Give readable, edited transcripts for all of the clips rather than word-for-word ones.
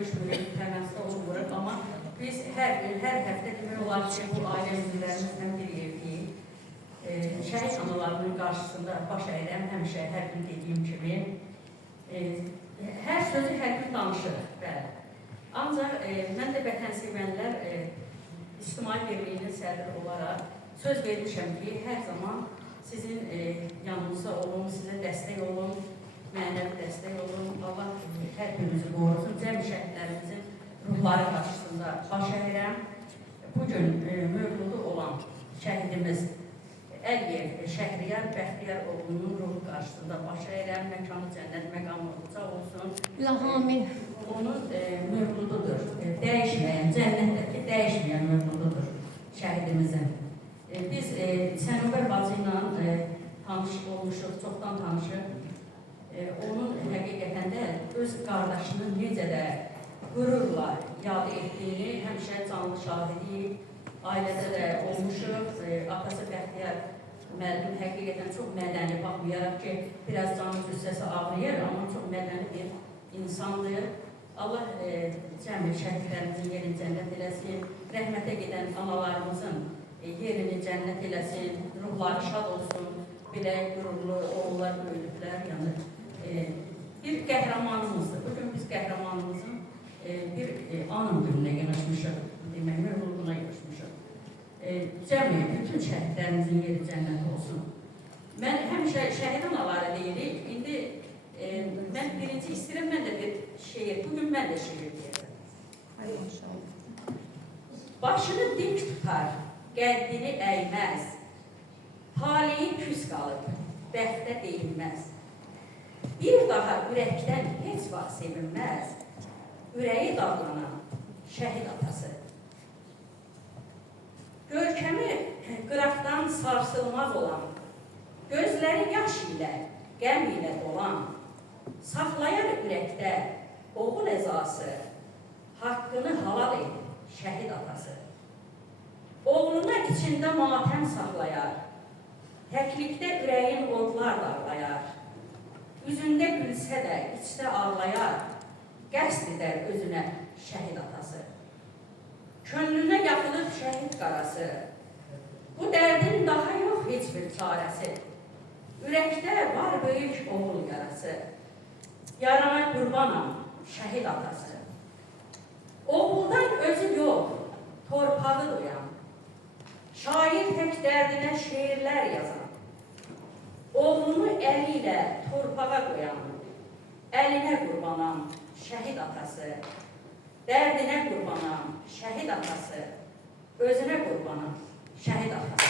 Təməssülə olmuruq, amma biz hər həftə demək olar ki, bu ailə üzvlərimizlə bir yerdeyiik. Şəhid analarının qarşısında baş əyirəm, həmişə hər gün dediyim kimi. Hər sözü hər gün danışırıq, bəli. Ancaq mən də vətənsevənlər İctimai Birliyinin sədri olaraq söz vermişəm ki, hər zaman sizin yanınızda olun, sizə dəstək olun, mənəvi dəstək olun. Allah hər birimizi qorusun. Cəm şəhidlərimizin ruhları qarşısında baş əyirəm. Bugün mövludu olan şəhidimiz Əliyev Şəhriyar Bəxtiyar oğlunun ruhu qarşısında baş əyirəm. Məkanı cənnət, məqamı ucaq olsun. Amin. Onun mövlududur. Dəyişməyən, cənnətdəki dəyişməyən mövlududur şəhidimizin. Biz Sənubər bacı ilə tanış olmuşuq, çoxdan tanışıq. Onun həqiqətən də öz qardaşını necə də qürurla yad etdiyini həmişə canlı şahidi, ailədə də olmuşuq. Atası Bəxtiyar müəllim həqiqətən çox mədəni, baxmayaraq ki, biraz canlı cüssəsi ağrıyır, amma çox mədəni bir insandır. Allah cəmi şəhidlərimizin yerini cənnət eləsin, rəhmətə gedən analarımızın yerini cənnət eləsin, ruhları şad olsun, belə qürurlu oğullar böyüdüklər, yəni bir qəhrəmanımızdır. Bugün biz qəhrəmanımızın bir anım gününə yanaşmışıq, demək, mövluduna yanaşmışıq. Cəmi, bütün şəhidlərimizin yeri cənnət olsun. Mən həmişə şəhid anaları deyirik, indi mən birinci istəyirəm, mən də bir şeir, bugün mən də şeir deyirəm. Başını dik tutar, qəddini əyməz, taliyi küs qalıb, bəxtə deyilməz. Bir daha ürəkdən heç vaxt sevinməz, ürəyi dağlanan şəhid atası. Görkəmi qıraqdan sarsılmaz olan, gözləri yaş ilə, qəm ilə dolan, saxlayar ürəkdə oğul əzası, haqqını halal edib şəhid atası. Oğluna içində matəm saxlayar, təklikdə ürəyin odlar dağlayar. Üzündə gülsə də, içdə ağlayar, qəsd edər özünə şəhid atası. Könlünə yaxılır şəhid qarası, bu dərdin daha yox heç bir çarəsi. Ürəkdə var böyük oğul yarası, yarana qurbanam şəhid atası. Oğuldan özü yox, torpağı doyan, şair tək dərdinə şeirlər yazan, oğlunu əli ilə torpağa qoyan, əlinə qurbanam şəhid atası, dərdinə qurbanam şəhid atası, özünə qurbanam şəhid atası.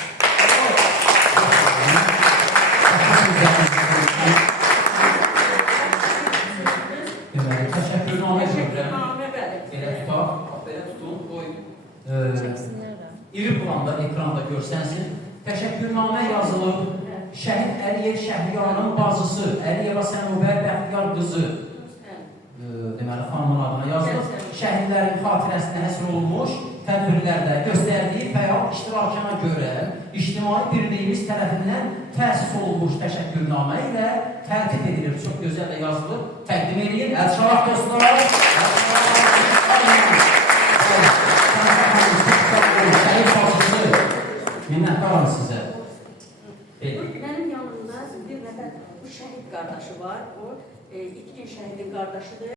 Təşəkkürnamə edirəm. Belə tutaq. Belə tutun, qoy. İri planda, ekranda görsənsin. Təşəkkürnamə yazılıb. Şəhid Əliyev Şəhriyarın bacısı, Əliyeva Sənubər Bəxtiyar qızı, deməli, xanımın adına yazılıb. Şəhidlərin xatirəsinə həsr olunmuş tədbirlərdə göstərdiyi fəal iştirakına görə İctimai Birliyimiz tərəfindən təsis olunmuş təşəkkürnamə ilə tərtib edilir. Çox gözəl də yazılıb. Təqdim edin. Əlçalaq dostlar. Şəhid bacısı. Minnətdarım sizə. Mənim yanımda bir nəfər bu şəhid qardaşı var, o itkin şəhidin qardaşıdır.